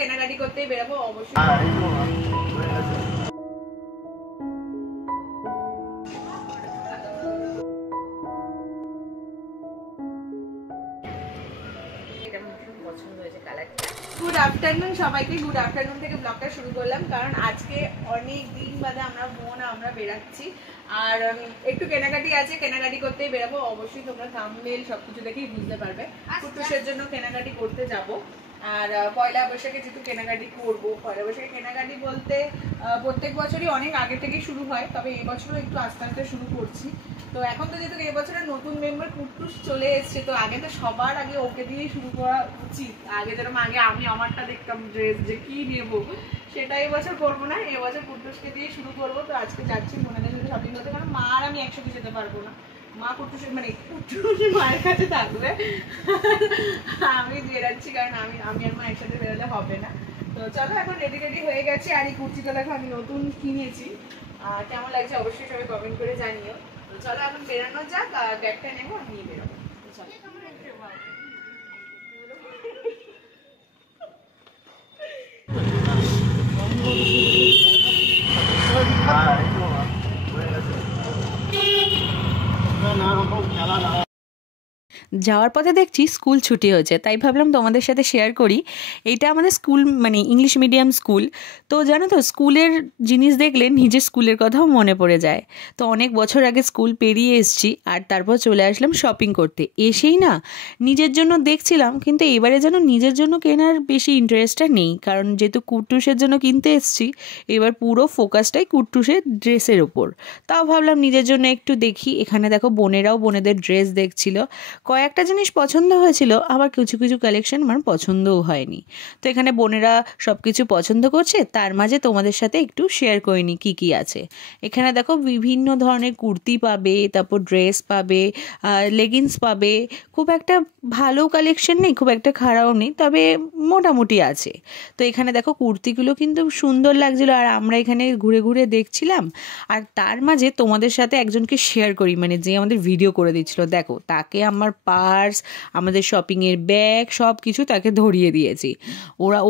কেনাকাটি করতেই বেরোবো অবশ্যই। গুড আফটারনুন সবাইকে। গুড আফটারনুন থেকে ব্লগটা শুরু করলাম, কারণ আজকে অনেক দিন বাদে আমরা বেরাচ্ছি আর একটু কেনাকাটি আছে, কেনাকাটি করতেই বেরোবো অবশ্যই। তোমরা থাম্বনেল সবকিছু দেখেই বুঝতে পারবে। কুটুসের জন্য কেনাকাটি করতে যাব। আর পয়লা বৈশাখে যেহেতু কেনাকাটি করবো, পয়লা বৈশাখে কেনাকাটি বলতে প্রত্যেক বছরই অনেক আগে থেকে শুরু হয়, তবে এই বছরও একটু আস্তে আস্তে শুরু করছি। তো এখন তো যেহেতু এই বছরের নতুন মেম্বার কুটুস চলে এসছে, তো আগে তো সবার আগে ওকে দিয়েই শুরু করা উচিত। আগে যেরকম আগে আমি আমারটা দেখতাম ড্রেস যে কি নেবো, সেটা এবছর করবো না, এবছর কুটুসকে দিয়ে শুরু করবো। তো আজকে যাচ্ছি বোনেদের সাথে শপিং করতে, কারণ মা আর আমি একসাথে যেতে পারবো না। মা কুটুসের মানে কুটুসের মায়ের কাছে থাকবে, আমি বেরাচ্ছি, কারণ আমি আর মা একসাথে বেরোলে হবে না। তো চলো এখন রেডি হয়ে গেছে। আর এই কুর্তিটা দেখো আমি নতুন কিনেছি, কেমন লাগছে অবশ্যই সবাই কমেন্ট করে জানিও। তো চলো এখন বেরানো যাক, ব্যাগটা নেবো আর নিয়ে বেরোবো। যাওয়ার পথে দেখছি স্কুল ছুটি হয়েছে, তাই ভাবলাম তোমাদের সাথে শেয়ার করি। এটা আমাদের স্কুল মানে ইংলিশ মিডিয়াম স্কুল। তো জানো তো, স্কুলের জিনিস দেখলে নিজের স্কুলের কথাও মনে পড়ে যায়। তো অনেক বছর আগে স্কুল পেরিয়ে এসেছি, আর তারপর চলে আসলাম শপিং করতে। এসেই না নিজের জন্য দেখছিলাম, কিন্তু এবারে যেন নিজের জন্য কেনার বেশি ইন্টারেস্টটা নেই, কারণ যেহেতু কুট্টুসের জন্য কিনতে এসেছি, এবার পুরো ফোকাসটাই কুট্টুসের ড্রেসের ওপর। তাও ভাবলাম নিজের জন্য একটু দেখি। এখানে দেখো বোনেরাও বোনেদের ড্রেস দেখছিল। কয়েকটা জিনিস পছন্দ হয়েছিল, আবার কিছু কিছু কালেকশন আমার পছন্দও হয়নি। তো এখানে বোনেরা সব কিছু পছন্দ করছে, তার মাঝে তোমাদের সাথে একটু শেয়ার করে নিই কী কী আছে। এখানে দেখো বিভিন্ন ধরনের কুর্তি পাবে, তারপর ড্রেস পাবে, লেগিংস পাবে। খুব একটা ভালো কালেকশন নেই, খুব একটা খারাপও নেই, তবে মোটামুটি আছে। তো এখানে দেখো কুর্তিগুলো কিন্তু সুন্দর লাগছিলো, আর আমরা এখানে ঘুরে ঘুরে দেখছিলাম। আর তার মাঝে তোমাদের সাথে একজনকে শেয়ার করি, মানে যে আমাদের ভিডিও করে দিচ্ছিলো, দেখো তাকে আমার পার্স, আমাদের শপিংয়ের ব্যাগ সব কিছু তাকে ধরিয়ে দিয়েছি।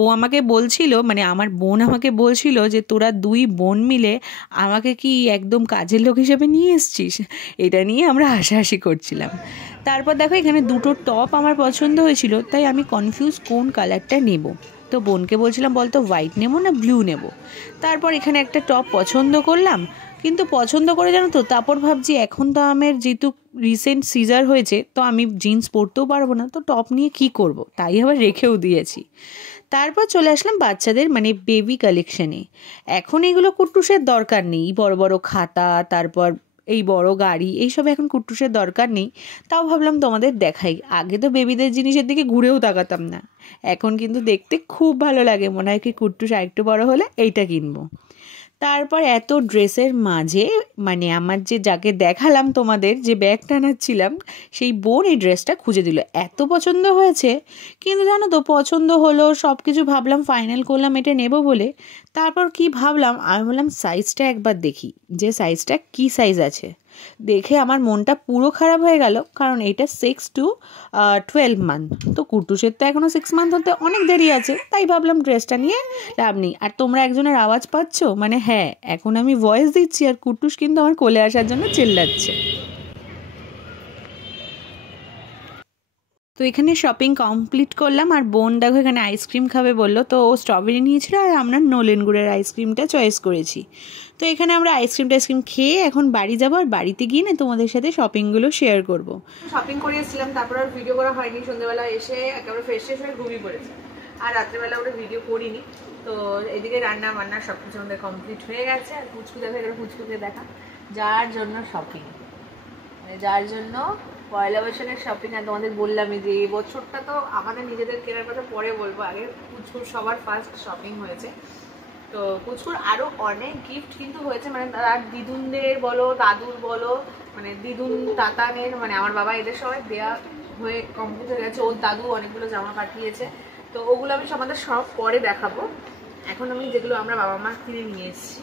ও আমাকে বলছিল, মানে আমার বোন আমাকে বলছিল যে তোরা দুই বোন মিলে আমাকে কি একদম কাজের লোক হিসেবে নিয়ে এসছিস। এটা নিয়ে আমরা হাসাহাসি করছিলাম। তারপর দেখো এখানে দুটো টপ আমার পছন্দ হয়েছিল, তাই আমি কনফিউজ কোন কালারটা নেব। তো বোনকে বলছিলাম বলতো হোয়াইট নেবো না ব্লু নেব। তারপর এখানে একটা টপ পছন্দ করলাম, কিন্তু পছন্দ করে জানো তো, তারপর ভাবছি এখন তো আমার যেহেতু রিসেন্ট সিজার হয়েছে, তো আমি জিন্স পরতেও পারবো না, তো টপ নিয়ে কি করব, তাই আবার রেখেও দিয়েছি। তারপর চলে আসলাম বাচ্চাদের মানে বেবি কালেকশানে। এখন এগুলো কুট্টুসের দরকার নেই, বড় বড় খাতা, তারপর এই বড় গাড়ি, এইসব এখন কুট্টুসের দরকার নেই। তাও ভাবলাম তোমাদের দেখাই। আগে তো বেবিদের জিনিসের দিকে ঘুরেও তাকাতাম না, এখন কিন্তু দেখতে খুব ভালো লাগে, মনে হয় কি কুট্টুস আরেকটু বড় হলে এইটা কিনবো। তারপর এত ড্রেসের মাঝে মানে আমার যে যাকে দেখালাম তোমাদের, যে ব্যাগ টানাচ্ছিলাম, সেই বোন এই ড্রেসটা খুঁজে দিল। এত পছন্দ হয়েছে, কিন্তু জানো তো পছন্দ হলো, সব কিছু ভাবলাম ফাইনাল করলাম এটা নেব বলে। তারপর কি ভাবলাম, আমি বললাম সাইজটা একবার দেখি, যে সাইজটা কি সাইজ আছে। দেখে আমার মনটা পুরো খারাপ হয়ে গেল, কারণ এটা 6 to 12 মান্থ। তো কুটুসের তো এখনও 6 মান্থ হতে অনেক দেরি আছে, তাই ভাবলাম ড্রেসটা নিয়ে লাভ নেই। আর তোমরা একজনের আওয়াজ পাচ্ছ, মানে হ্যাঁ এখন আমি ভয়েস দিচ্ছি, আর কুটুস কিন্তু আমার কোলে আসার জন্য চিল্লাচ্ছে। তো এখানে শপিং কমপ্লিট করলাম, আর বোন দেখো এখানে আইসক্রিম খাবে বললো, তো ও স্ট্রবেরি নিয়েছিল, আর আমরা নলেন গুড়ের আইসক্রিমটা চয়েস করেছি। তো এখানে আমরা আইসক্রিম খেয়ে এখন বাড়ি যাবো, আর বাড়িতে গিয়ে না তোমাদের সাথে শপিংগুলো শেয়ার করব। শপিং করে এসেছিলাম, তারপর আর ভিডিও করা হয়নি। সন্ধ্যাবেলা এসে একেবারে ফ্রেশ হয়ে ঘুমিয়ে পড়েছি, আর রাত্রেবেলা ওটা ভিডিও করিনি। তো এদিকে রান্না বান্না সব কিছু আমাদের কমপ্লিট হয়ে গেছে। আর পুচকু দেখো, এবার পুচকুকে দেখা, যার জন্য শপিং, মানে যার জন্য পয়লা বৈশাখের শপিং। আর তোমাদের বললামই যে এই বছরটা তো আমাদের নিজেদের কেনার কথা পরে বলবো, আগে পুচকুর সবার ফার্স্ট শপিং হয়েছে। তো পুচকুর আরও অনেক গিফট কিন্তু হয়েছে, মানে তার দিদুনদের বলো, দাদুর বলো, মানে দিদুন তাতানের, মানে আমার বাবা এদের সবাই দেয়া হয়ে কমপ্লিট হয়ে গেছে। ওর দাদু অনেকগুলো জামা পাঠিয়েছে, তো ওগুলো আমি আমাদের সব পরে দেখাবো। এখন আমি যেগুলো আমরা বাবা মা কিনে নিয়ে এসেছি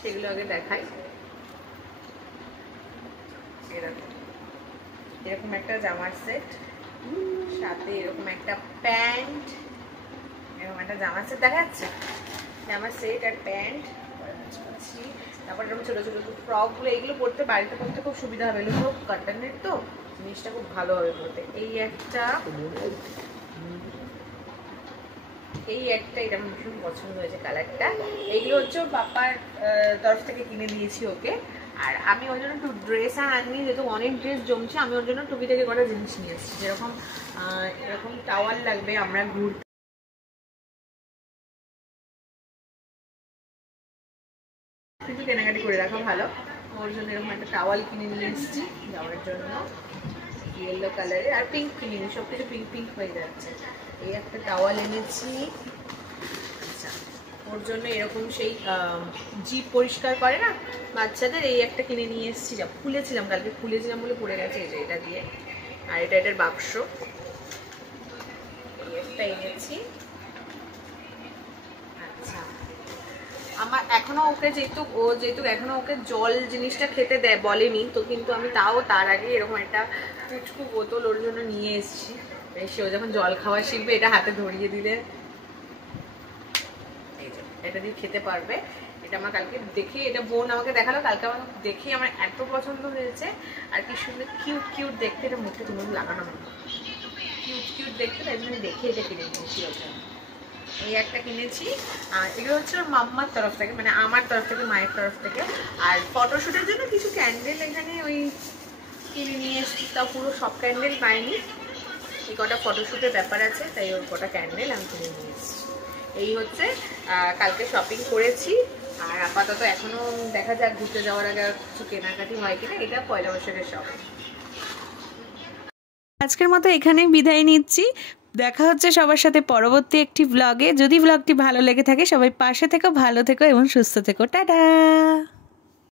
সেগুলো আগে দেখাই। এরকম একটা জামার সেট, সাথে এরকম একটা প্যান্ট, এরকম একটা জামা সেট দেখা যাচ্ছে, জামা সেট আর প্যান্ট, তারপর এরকম ছোটো ছোটো ফ্রকগুলো, এইগুলো পরতে বাড়িতে পরতে খুব সুবিধা হবে, এগুলো সব কটনের তো জিনিসটা খুব ভালো হবে পরতে। এই একটা এটা আমার ভীষণ পছন্দ হয়েছে কালারটা। এইগুলো হচ্ছে ওর পাপার তরফ থেকে কিনে দিয়েছি ওকে। আর আমি ওর জন্য একটু ড্রেস আনিনি, যেহেতু অনেক ড্রেস জমছে, আমি ওর জন্য টুপি থেকে কটা জিনিস নিয়ে এসেছি, যেরকম এরকম টাওয়াল লাগবে আমরা ঘুরতে কিন্তু কেনাকাটি করে রাখা ভালো। ওর জন্য এরকম একটা টাওয়াল কিনে নিয়ে এসেছি যাওয়ার জন্য, ইয়েলো কালারের, আর পিঙ্ক কিনে নিই, সব কিছু পিঙ্ক পিঙ্ক হয়ে যাচ্ছে। এই একটা টাওয়াল এনেছি। আচ্ছা, ওর জন্য এরকম সেই জিপ পরিষ্কার করে না বাচ্চাদের, এই একটা কিনে নিয়ে এসেছি, যা খুলেছিলাম কালকে, খুলেছিলাম বলে পড়ে গেছে, এই যে এটা দিয়ে। আর এটার বাক্স, এই একটা এনেছি। আচ্ছা, আমার এখনো ওকে যেহেতু এখনো ওকে জল জিনিসটা খেতে দেয় বলেনি তো, কিন্তু আমি তার আগে এরকম একটা পুচকু বোতল ওর জন্য নিয়ে এসেছি। সে ও যখন জল খাওয়া শিখবে এটা হাতে ধরিয়ে দিলে এই যে এটা দিয়ে খেতে পারবে। এটা আমার কালকে দেখে, এটা বোন আমাকে দেখালো কালকে, আমার দেখেই আমার এত পছন্দ হয়েছে। আর কি সুন্দর কিউট কিউট দেখতে, এটা মুখে তুমি লাগানো কিউট কিউট দেখতে, তাই জন্য দেখে এটা কিনে নিয়েছি ওকে। এই একটা কিনেছি। আর এগুলো হচ্ছে ওর মাম্মার তরফ থেকে, মানে আমার তরফ থেকে, মায়ের তরফ থেকে। আর ফটোশ্যুটের জন্য কিছু ক্যান্ডেল এখানে ওই কিনে নিয়ে এসেছি, তাও পুরো সব ক্যান্ডেল পাইনি, এই কটা ফটোশ্যুটের ব্যাপার আছে, তাই ওর কটা ক্যান্ডেল আমি কিনে নিয়ে এসেছি। এই হচ্ছে কালকে শপিং করেছি। আর আপাতত এখনো দেখা যাক ঘুরতে যাওয়ার আগে আর কিছু কেনাকাটি হয় কিনা, এটা পয়লা বৈশাখের শপিং। আজকের মতো এখানেই বিদায় নিচ্ছি। দেখা হচ্ছে সবার সাথে পরবর্তী একটি ব্লগে। যদি ব্লগটি ভালো লেগে থাকে সবাই পাশে থেকো, ভালো থেকো এবং সুস্থ থেকো। টাটা।